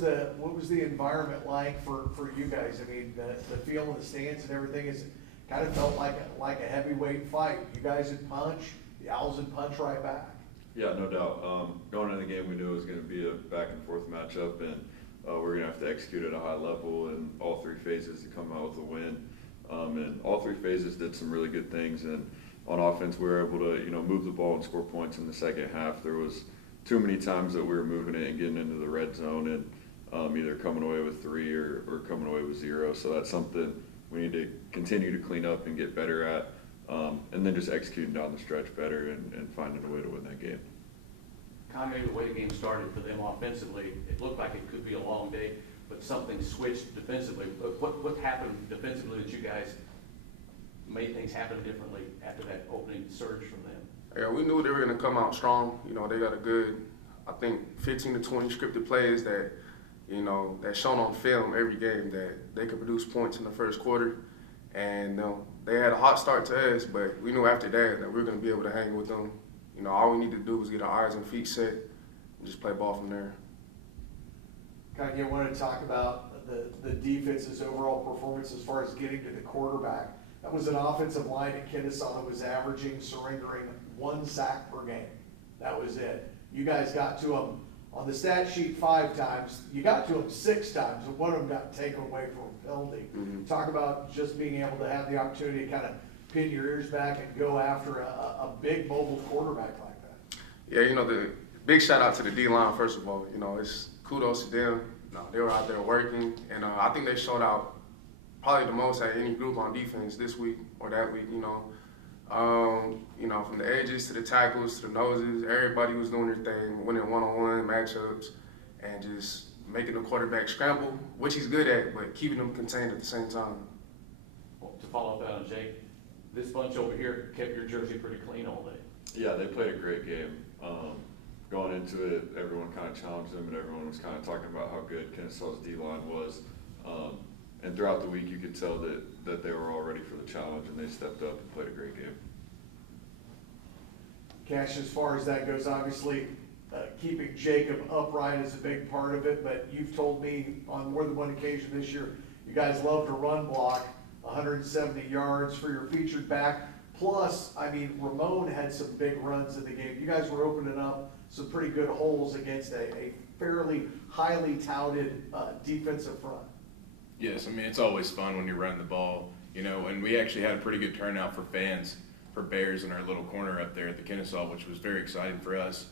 was the environment like for you guys? I mean, the feel in the stands and everything is kind of felt like a heavyweight fight. You guys would punch, the Owls would punch right back. Yeah, no doubt. Going into the game, we knew it was going to be a back and forth matchup, and we're going to have to execute at a high level in all three phases to come out with a win. And all three phases did some really good things. And on offense, we were able to move the ball and score points in the second half. There was too many times that we were moving it and getting into the red zone and either coming away with 3 or coming away with 0. So that's something we need to continue to clean up and get better at. And then just executing down the stretch better and finding a way to win that game. Kanye, the way the game started for them offensively, it looked like it could be a long day, but something switched defensively. What happened defensively that you guys made things happen differently after that opening surge from them? Yeah, we knew they were going to come out strong. They got a good, I think, 15 to 20 scripted plays that, that's shown on film every game that they could produce points in the first quarter. And they had a hot start to us, but we knew after that we were going to be able to hang with them. All we needed to do was get our eyes and feet set and just play ball from there. Kanye, I want to talk about the defense's overall performance as far as getting to the quarterback. That was an offensive line at Kennesaw that was averaging, surrendering 1 sack per game. That was it. You guys got to them on the stat sheet 5 times. You got to them 6 times, and one of them got taken away for a penalty. Mm-hmm. Talk about just being able to have the opportunity to kind of pin your ears back and go after a big mobile quarterback like that. Yeah, the big shout out to the D-line, first of all. It's kudos to them. They were out there working, and I think they showed out probably the most at any group on defense this week or that week. From the edges to the tackles to the noses, everybody was doing their thing, winning one-on-one matchups, and just making the quarterback scramble, which he's good at, but keeping them contained at the same time. Well, to follow up on Jake, this bunch over here kept your jersey pretty clean all day. Yeah, they played a great game. Going into it, everyone kind of challenged them, and everyone was kind of talking about how good Kennesaw's D-line was. And throughout the week, you could tell that they were all ready for the challenge, and they stepped up and played a great game. Cash, as far as that goes, obviously keeping Jacob upright is a big part of it, but you've told me on more than one occasion this year, you guys love to run block, 170 yards for your featured back. Plus, Ramon had some big runs in the game. You guys were opening up some pretty good holes against a fairly highly touted defensive front. Yes, it's always fun when you run the ball, and we actually had a pretty good turnout for fans for Bears in our little corner up there at the Kennesaw, which was very exciting for us.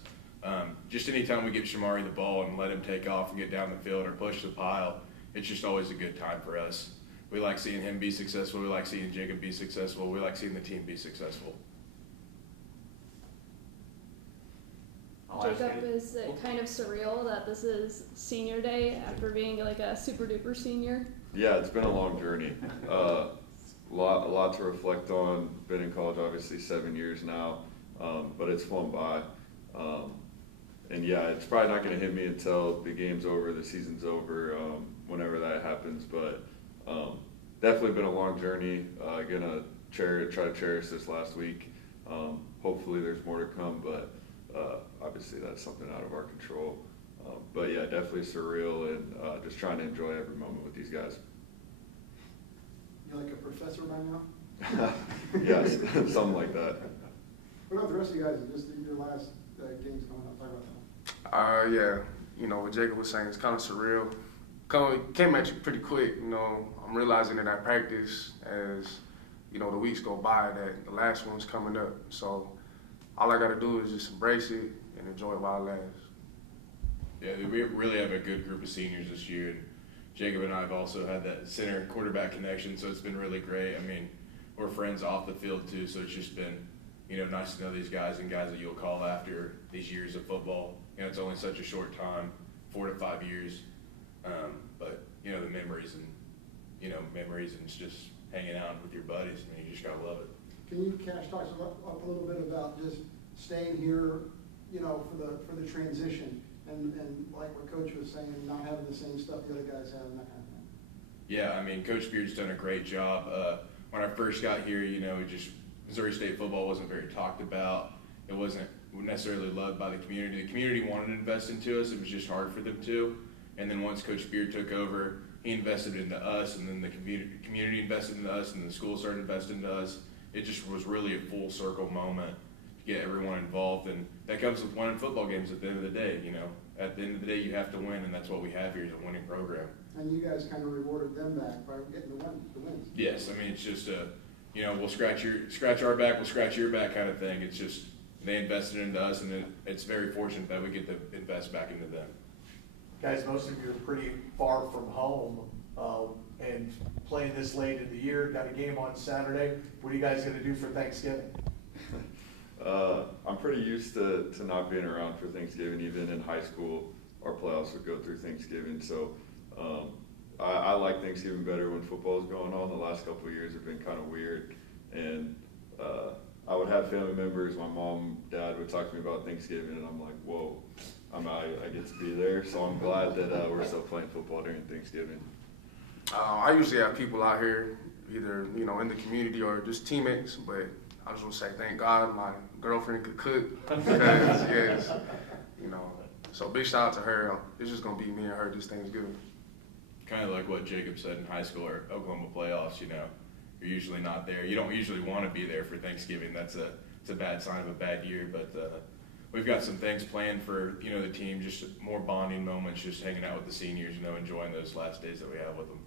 Just anytime we get Shamari the ball and let him take off and get down the field or push the pile, it's just always a good time for us. We like seeing him be successful. We like seeing Jacob be successful. We like seeing the team be successful. Jacob, is it kind of surreal that this is senior day after being like a super duper senior? Yeah, it's been a long journey. A lot to reflect on. Been in college obviously 7 years now, but it's flown by. And yeah, it's probably not going to hit me until the game's over, the season's over, whenever that happens. But definitely been a long journey. Gonna try to cherish this last week. Hopefully there's more to come, but obviously that's something out of our control. But yeah, definitely surreal, and just trying to enjoy every moment with these guys. You're like a professor by now? Yes, something like that. What about the rest of you guys? Just your last games coming up. Talk about that. Yeah, what Jacob was saying, it's kind of surreal. Came at you pretty quick. I'm realizing that I practice as, the weeks go by that the last one's coming up. So all I got to do is just embrace it and enjoy it while it lasts. Yeah, we really have a good group of seniors this year. And Jacob and I have also had that center and quarterback connection, so it's been really great. We're friends off the field too, so it's just been, nice to know these guys and guys that you'll call after these years of football. It's only such a short time, 4 to 5 years. But the memories and it's just hanging out with your buddies. You just gotta love it. Can you, Cash, talk up a little bit about just staying here, for the transition and like what Coach was saying, not having the same stuff the other guys have and that kind of thing? Yeah, Coach Beard's done a great job. When I first got here, Missouri State football wasn't very talked about. It wasn't necessarily loved by the community. The community wanted to invest into us. It was just hard for them to. And then once Coach Beard took over, he invested into us, and then the community invested into us, and the school started investing into us. It just was really a full circle moment to get everyone involved, and that comes with winning football games at the end of the day. You know, at the end of the day, you have to win, and that's what we have here is a winning program. And you guys kind of rewarded them back by getting the wins. Yes, I mean it's just a, you know, we'll scratch our back, we'll scratch your back kind of thing. It's just they invested into us, and it's very fortunate that we get to invest back into them. Guys, most of you are pretty far from home, and playing this late in the year, got a game on Saturday. What are you guys gonna do for Thanksgiving? I'm pretty used to not being around for Thanksgiving. Even in high school, our playoffs would go through Thanksgiving. So I like Thanksgiving better when football's going on. The last couple of years have been kind of weird. And I would have family members, my mom, dad would talk to me about Thanksgiving, and I'm like, whoa, I get to be there. So I'm glad that we're still playing football during Thanksgiving. I usually have people out here, either, you know, in the community or just teammates, but I just want to say thank God my girlfriend could cook, because, yes, you know, so big shout out to her. It's just going to be me and her this Thanksgiving. Kind of like what Jacob said in high school or Oklahoma playoffs, you know, you're usually not there. You don't usually want to be there for Thanksgiving. It's a bad sign of a bad year, but we've got some things planned for, you know, the team, just more bonding moments, just hanging out with the seniors, you know, enjoying those last days that we have with them.